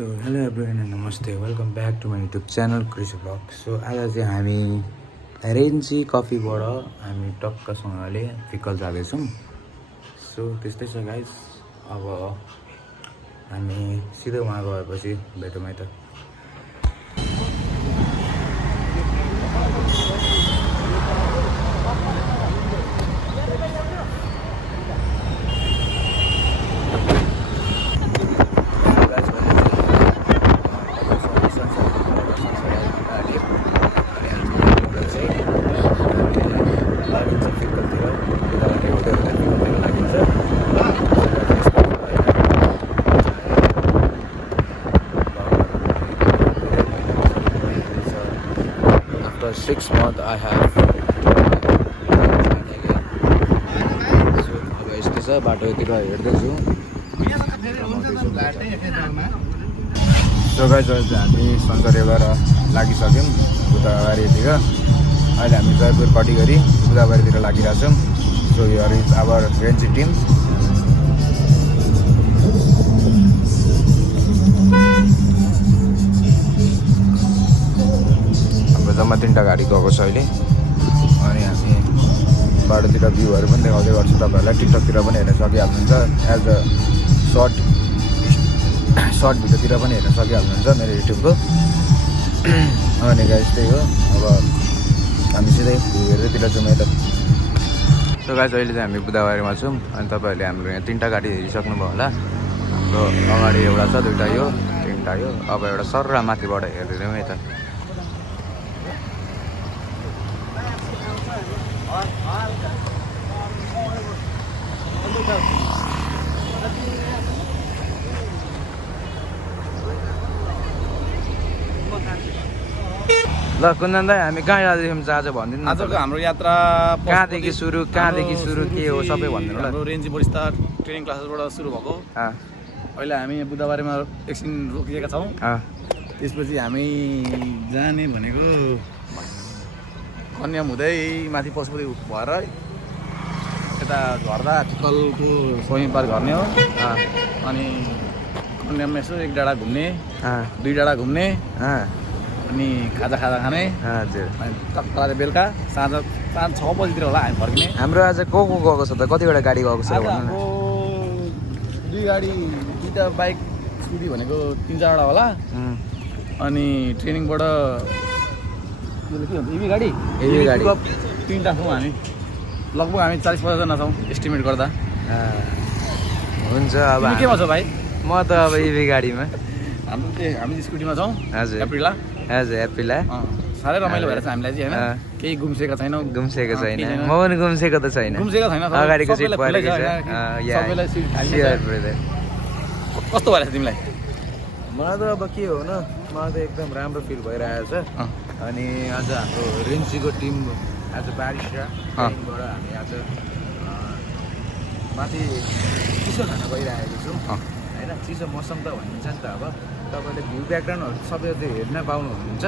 So hello everyone नमस्ते welcome back to my YouTube channel Chris blog. So आज चाहिँ हामी रेन्जी कफीबाट हामी टक्कसँगले फिकल जाँदैछौँ। सो त्यस्तै छ गाइस, अब हामी सिधै वहाँ गएपछि भेटौँ है त। After 6 months I have अब यस्तै छ, बाटोतिर हेर्दैछु। सो गाइस हामी सन्चरीबाट लागिसक्यौँ बुधबारीतिर। अहिले हामी जयपुर कटिगरी बुधबारीतिर लागिरहेछौँ। सो हियर इज आवर रेन्जी टिम। हाम्रो जम्मा 3टा गाडी गएको छ अहिले। अनि हामी बाटोतिर भ्यूहरू पनि देखाउँदै गर्छु तपाईँहरूलाई। टिकटकतिर पनि हेर्न सकिहाल्नुहुन्छ, एज अ सर्ट भिडियोतिर पनि हेर्न सकिहाल्नुहुन्छ मेरो युट्युबको। अनि गाइस त्यही हो, अब हामी सिधै भ्यू हेर्दैतिर जाउँ है त। सो गाइस अहिले चाहिँ हामी बुधबारीमा छौँ। अनि तपाईँहरूले हाम्रो यहाँ 3टा गाडी हेरिसक्नुभयो होला। हाम्रो अगाडि एउटा छ, 2टा यो, 3टा यो। अब एउटा सर्रा माथिबाट हेर्दै जाउँ है त। ल कुन्दन दाइ, हामी कहाँ जाँदैछौँ आज भनिदिनु। आजको हाम्रो यात्रा कहाँदेखि सुरु के हो सबै भनिदिनु ल। हाम्रो रेन्जी बडिस्ता ट्रेनिङ क्लासेसबाट सुरु भएको। अहिले हामी बुधबारीमा एकछिन रोकिएका छौँ। त्यसपछि हामी जाने भनेको कन्याम हुँदै माथि पशुपति भएर यता झर्दा टिकलको सोही पार गर्ने हो। अनि कन्याममा यसो 1 डाँडा घुम्ने, 2 डाँडा घुम्ने, अनि खाजा खाने। हजुर, टक्क बेलुका साँझ 5-6 बजीतिर होला हामी फर्किने। हाम्रो आज को गएको छ त? कतिवटा गाडी गएको छ? हाम्रो 2 गाडी, 2टा बाइक, स्कुटी भनेको 3-4वटा होला। अनि ट्रेनिङबाट के भन्छ इभी गाडी 3टा छौँ हामी। लगभग हामी 40-50 जना छौँ एस्टिमेट गर्दा। हुन्छ। अब केमा छ भाइ? म त अब इभी गाडीमा। हामी स्कुटीमा छौँ। हजुर एप्रिला। साह्रै रमाइलो भएर छ हामीलाई चाहिँ होइन। केही गुम्सेका छैनौँ। छैन, म पनि गुम्सेको त छैन। अगाडिको सिट परेको छ। कस्तो भएर छ तिमीलाई? मलाई त अब के हो न, मलाई त एकदम राम्रो फिल भइरहेको छ। अनि आज हाम्रो रेन्जीको टिम आज बारिसबाट हामी आज माथि चिसो खान गइरहेको छौँ होइन। चिसो मौसम त भनिन्छ नि त। अब तपाईँले भ्यू ब्याकग्राउन्डहरू सबै हेर्न पाउनुहुन्छ।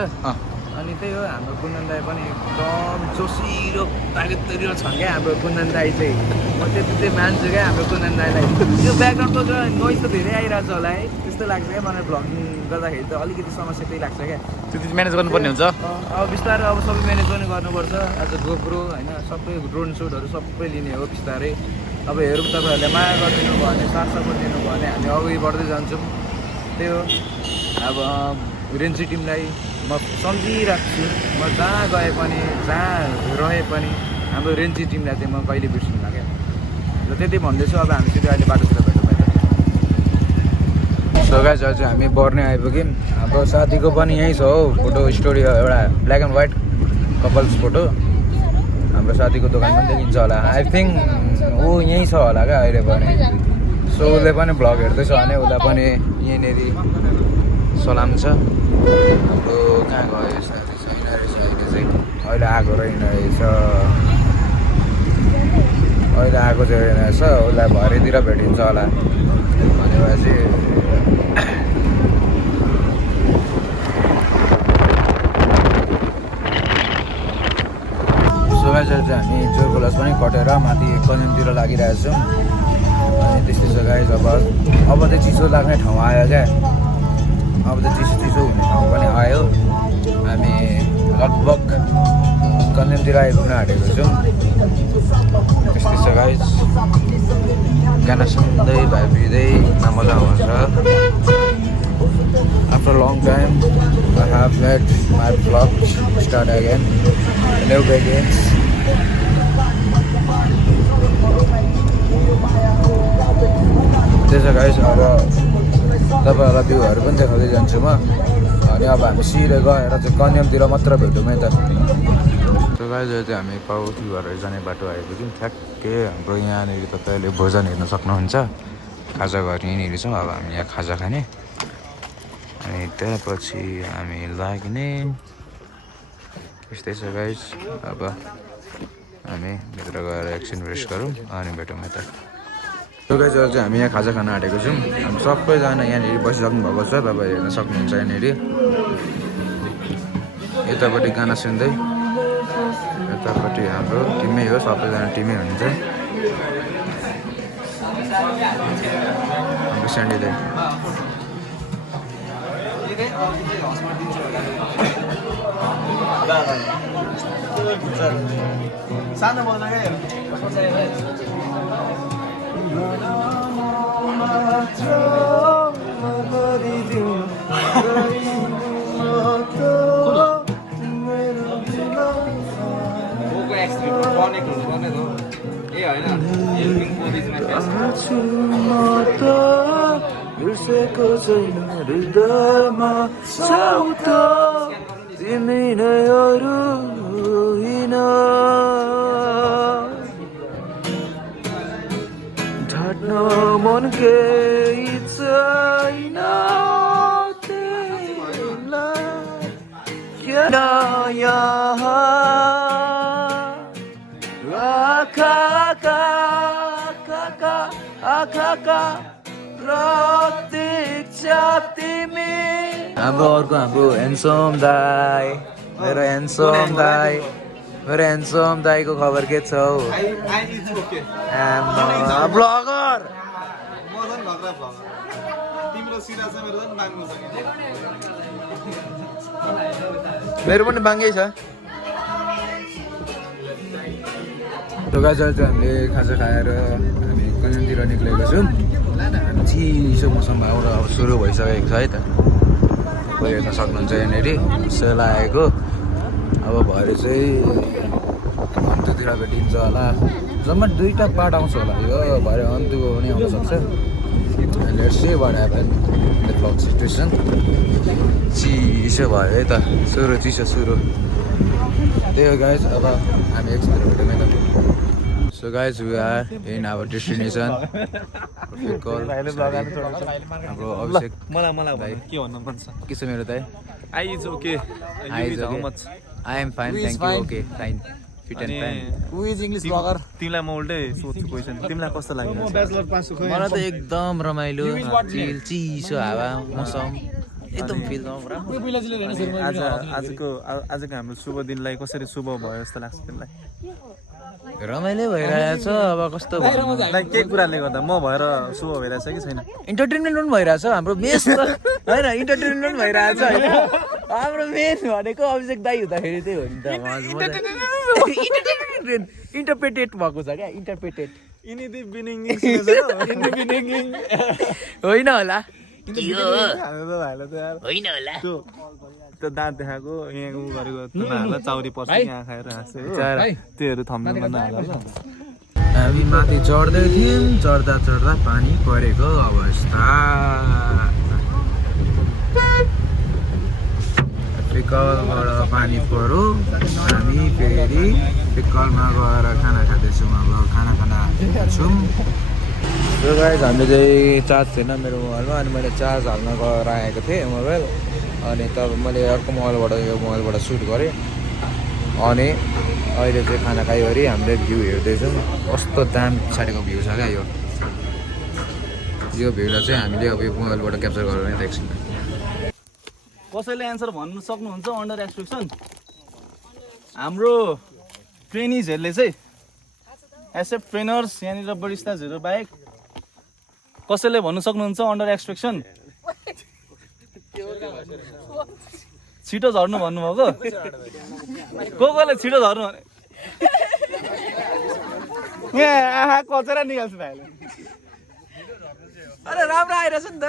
अनि त्यही हो, हाम्रो कुन्दन दाई पनि एकदम जोसिलो तागततिर छ क्या हाम्रो कुन्दन दाई चाहिँ। म त्यति चाहिँ मान्छु क्या हाम्रो कुन्दन दाईलाई। यो ब्याकग्राउन्डको नोइज त धेरै आइरहेको छ होला है, त्यस्तो लाग्छ क्या मलाई। भ्लगिङ गर्दाखेरि त अलिकति समस्या त्यही लाग्छ क्या। त्यो म्यानेज गर्नुपर्ने हुन्छ। अब बिस्तारै अब सबै म्यानेज पनि गर्नुपर्छ। आज गोप्रो होइन, सबै ड्रोन सुटहरू सबै लिने हो बिस्तारै। अब हेरौँ, तपाईँहरूले माया गरिदिनु भयो भने, साथ सपोर्ट दिनुभयो भने हामी अगाडि बढ्दै जान्छौँ। त्यही हो, अब रेन्जी टिमलाई म सम्झिराख्छु। म जहाँ गए पनि, जहाँ रहे पनि हाम्रो रेन्जी टिमलाई चाहिँ म कहिले बिर्सिन्न क्या। र त्यति भन्दैछु। अब हामी चाहिँ अहिले बाटोतिर भेटौँ। सो गाइस आज हामी बर्ने आइपुग्यौँ। हाम्रो साथीको पनि यहीँ छ हौ फोटो स्टुडियो, एउटा black and white couples photo. हाम्रो साथीको दोकान पनि देखिन्छ होला। आई थिङ्क ऊ यहीँ छ होला क्या अहिले पनि। सो उसले पनि भ्लग हेर्दैछ भने उसलाई पनि यहीँनिर सलाम छ। हाम्रो कहाँ गयो साथी? छैन रहेछ अहिले चाहिँ। अहिले आएको रहेछ, अहिले आएको चाहिँ रहेछ। उसलाई भरेतिर भेटिन्छ होला भनेपछि। सो गाइस चाहिँ हामी जोरबोलास पनि कटेर माथि कन्यामतिर लागिरहेछौँ। अनि त्यस्तै छ गाइस। अब चाहिँ चिसो लाग्ने ठाउँ आयो क्या। अब त चिसो हुने ठाउँ पनि आयो। हामी लगभग कन्यामतिर आइपुग्न आँटेको छौँ। त्यस्तै छ गाइस, गाना सुन्दै भाइ पिँदै मजा आउँछ। After a long time, I have made my vlog start again. The new begins. त्यसो गाइस, अब तपाईँहरूलाई भ्यूहरू पनि देखाउँदै जान्छु म। अनि अब हामी सिधै गएर चाहिँ कन्यामतिर मात्र भेटौँ है त। त्यो गाइस अहिले चाहिँ हामी पाउथी भएर जाने बाटो आइपुग्यौँ। ठ्याक्कै हाम्रो यहाँनिर तपाईँले भोजन हेर्न सक्नुहुन्छ। खाजा घर यहीँनिर छौँ। अब हामी यहाँ खाजा खाने अनि त्यसपछि हामी लाग्ने। त्यस्तै छ गाइस, अब हामी भित्र गएर एकछिन रेस्ट गरौँ अनि भेटौँ यता। त्यो गाइस अहिले चाहिँ हामी यहाँ खाजा खान आँटेको छौँ। हामी सबैजना यहाँनिर बसिसक्नु भएको छ, तपाईँ हेर्न सक्नुहुन्छ यहाँनिर। यतापट्टि गाना सुन्दै, यतापट्टि हाम्रो टिमै हो, सबैजना टिमै हुनुहुन्छ। हाम्रो स्यान्डी दाइ सानो बोल्न क्या बिर्सेको छैन हृदयमा छौ त तिमी नै अरू होइन। ढाट्न मन केही छैन तिमीलाई किन यहाँ आँखाका प्रतीक्षा तिमी। हाम्रो अर्को हाम्रो ह्यान्डसम दाई, मेरो ह्यान्डसम दाईको खबर के छ हौ? ब्लगर मेरो पनि बाङ्गै छ। त्यो गाइस चाहिँ हामीले खाजा खाएर हामी कन्यामतिर निक्लेको छौँ। चिसो मौसम आएर अब सुरु भइसकेको छ है त। तपाईँ हेर्न सक्नुहुन्छ यहाँनिर सेल आएको। अब भएर चाहिँ अन्ततिर भेटिन्छ होला। जम्मा 2टा पार्ट आउँछ होला। यो भएर अन्तको पनि आउन सक्छ। Let's see what happen in the blog situation. चिसो भयो है त, चिसो सुरु। त्यही हो गाइस, अब हामी एकछिन भेटौँ है त। So guys, we are in our destination. हाम्रो अभिषेक मलाई के भन्नु मन छ? के छ मेरो दाइ? I is okay. How much? I am fine, thank you. Okay, fine. Fit and fine. Who is English blogger? तिमीलाई म उल्टै सोध्छु क्वेसन। तिमीलाई कस्तो लाग्यो? म ब्याचलर पास छु। मलाई त एकदम रमाइलो, चिसो हावा, मौसम एकदम फिल आजको हाम्रो शुभ दिनलाई कसरी शुभ भयो जस्तो लाग्छ तिमीलाई? रमाइलो भइरहेछ। अब कस्तो के कुराले गर्दा म भएर शुभ भइरहेछ कि छैन? इन्टरटेनमेन्ट पनि भइरहेछ। हाम्रो मेन त होइन, इन्टरटेनमेन्ट भइरहेछ होइन। हाम्रो मेन भनेको अभिषेक दाइ हुँदाखेरि त्यही हो नि त। इन्टरप्रेटेड भएको छ क्या, इन्टरप्रेटेड होइन होला, होइन होला। त्यो दाँत देखाएको यहाँ उ गरेको चाउरी पर्छ यहाँ खाएर हाँस्यो, त्योहरू थम्नु नहाल्नु। हामी माथि चढ्दै थियौँ, चढ्दा चढ्दा पानी परेको अवस्था। पिकलबाट पानी पऱ्यो। हामी फेरि पिकलमा गएर खाना खाँदैछौँ। अब खाना छौँ। यो गाइस, हामीले चाहिँ चार्ज थिएन मेरो मोबाइलमा, अनि मैले चार्ज हाल्न गएर आएको थिएँ मोबाइल। अनि तब मैले अर्को मोबाइलबाट यो मोबाइलबाट सुट गरेँ। अनि अहिले चाहिँ खाना खाइवरी हामीले भ्यू हेर्दैछौँ। कस्तो दाम छाडेको भ्यू छ क्या यो भ्यूलाई चाहिँ हामीले अब यो मोबाइलबाट क्याप्चर गरेर नै देख्छौँ। कसैले एन्सर भन्नु सक्नुहुन्छ अन्डर एक्सपेक्सन? हाम्रो ट्रेनिजहरूले चाहिँ एसेप्ट ट्रेनर्स यहाँनिर बरिस्ताजहरू बाहेक कसैले भन्नु सक्नुहुन्छ अन्डर एक्सपेक्सन? छिटो झर्नु भन्नुभएको कोले छिटो झर्नु भने आहा कचरा निकाल्छु भाइले अरे राम्रो आइरहेछ नि त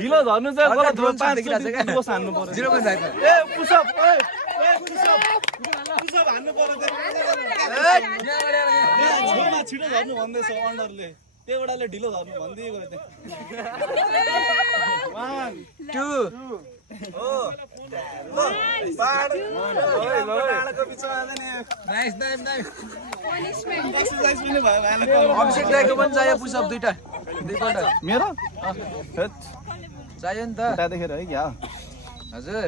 ढिलो झर्नु चाहिँ गलत हो 5 दोष हान्नु पर्यो 0 पनि छैन ए पुसअप पुसअप हान्नु पर्यो छेउमा छिटो झर्नु भन्दैछ अन्डरले त्यहीबाटले ढिलो झर्नु भन्दिएको थियो 1 2 हो ल पाड नालाको बिचमा जाने नाइस एक्सरसाइज पनि भयो भाइले अभिषेक दाइको पनि चाहियो पुसअप दुईपल्ट मेरो चाहियो नि त उता देखेर है क्या हजुर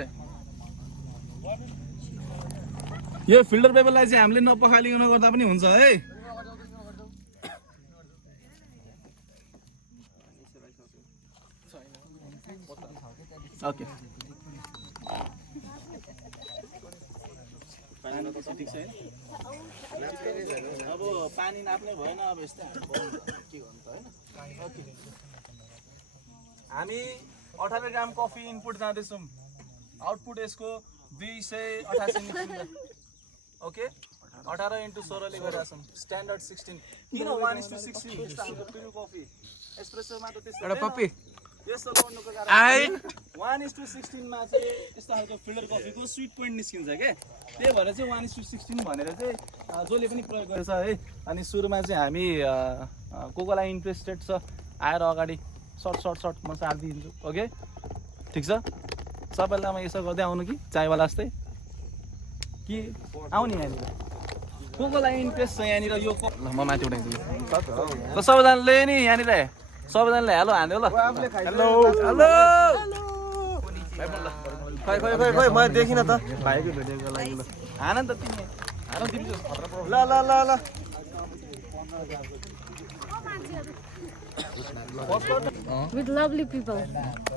यो फिल्डर पेपरलाई चाहिँ हामीले नपखालिकन गर्दा पनि हुन्छ है ओके अब पानी नाप्ने भएन अब यस्तै के गर्नु त हैन ओके हामी 18 ग्राम कफी इनपुट जाँदैछौँ आउटपुट यसको 288 निस्किन्छ ओके 18 × 16 ले गरिरहेछौँ स्ट्यान्डर्ड 16 किन 1:16 यस्तो हाम्रो पिरो कफी एस्प्रेसोमा त त्यस्तो एउटा पप्पी यस्तो गर्नुको कारण 1:16 मा चाहिँ यस्तो खालको फिल्टर कफीको स्वीट पोइन्ट निस्किन्छ के त्यही भएर चाहिँ 1:16 भनेर चाहिँ जसले पनि प्रयोग गरेछ है अनि सुरुमा चाहिँ हामी कोकोलाई इन्ट्रेस्टेड छ आएर अगाडि सर्ट म साथ दिन्छु ओके ठिक छ सबैलाई म यसो गर्दै आउनु कि चायवाला जस्तै कि आउने यहाँनिर कोकोलाई इन्ट्रेस्ट छ यहाँनिर यो ल म माथि उठाइदिन्छु ल सबैजनाले नि यहाँनिर सबैजनाले हेलो हान्यो ल हेलो खै म देखिन त भाइको भिडियोको लागि ल हान नि त तिमी हान तिमी ल With lovely people.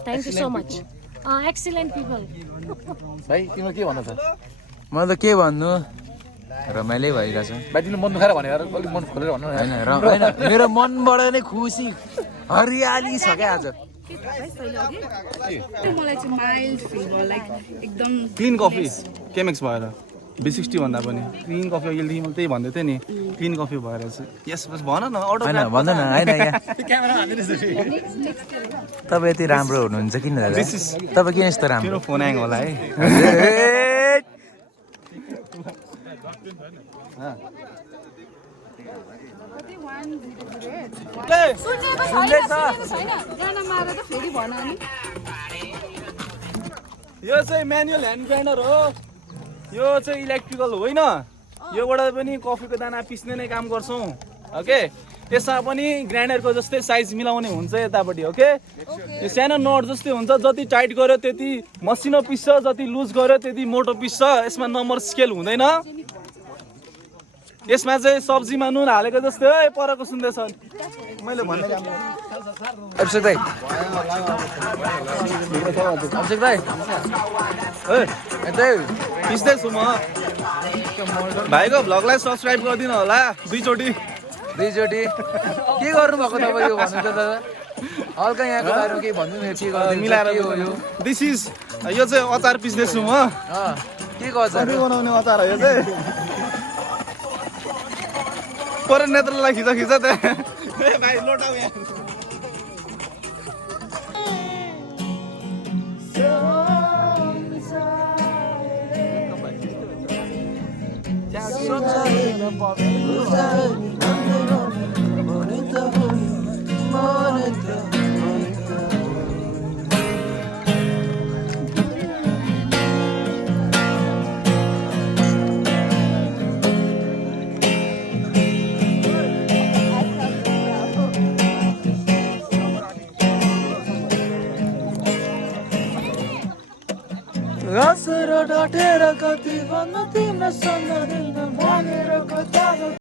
Thank you so much. Excellent people. भाइ तिम्रो के भन्न छ म त के भन्नु रमाइलो भइरहेछ भाइ तिमीले मन दुखाएर भनेर अलिक मन खोलेर भन्नु होइन मेरो मनबाट नै खुसी हरियाली छ क्या आज मलाई चाहिँ माइल्ड फिल भयो लाइक एकदम क्लिन कफी केमेक्स भएर B60 भन्दा पनि क्लिन कफी अघिदेखि मैले त्यही भन्दै थिएँ नि क्लिन कफी भएर चाहिँ यस बस भन न होइन भन्दैन होइन तपाईँ यति राम्रो हुनुहुन्छ किन दादा तपाईँ किन यस्तो राम्रो मेरो फोन ह्याङ होला है यो चाहिँ म्यानुअल ह्यान्ड ग्राइन्डर हो यो चाहिँ इलेक्ट्रिकल होइन योबाट पनि कफीको दाना पिस्ने नै काम गर्छौँ ओके त्यसमा पनि ग्राइन्डरको जस्तै साइज मिलाउने हुन्छ यतापट्टि ओके यो सानो नट जस्तै हुन्छ जति टाइट गर्यो त्यति मसिनो पिस्छ जति लुज गर्यो त्यति मोटो पिस्छ यसमा नम्बर स्केल हुँदैन यसमा चाहिँ सब्जीमा नुन हालेको जस्तै है परको सुन्दैछ मैले भन्ने काम अभिषेक दाइ पिस्दैछु म भाइको भ्लगलाई सब्सक्राइब गरिदिनु होला दुईचोटि के गर्नुभएको तपाईँको भन्नु त दादा हल्का यहाँको बारेमा केही भन्नु न के गर्दै मिलाएर के हो यो दिस इज यो चाहिँ अचार पिस्दैछु म के को अचार बनाउने अचार हो यो चाहिँ पर नेत्रलाई खिचा त्यहाँ भाइ लोटाउ यहाँ घाँसेर डटेर कति भन्नु तिम्रो सँग भनेर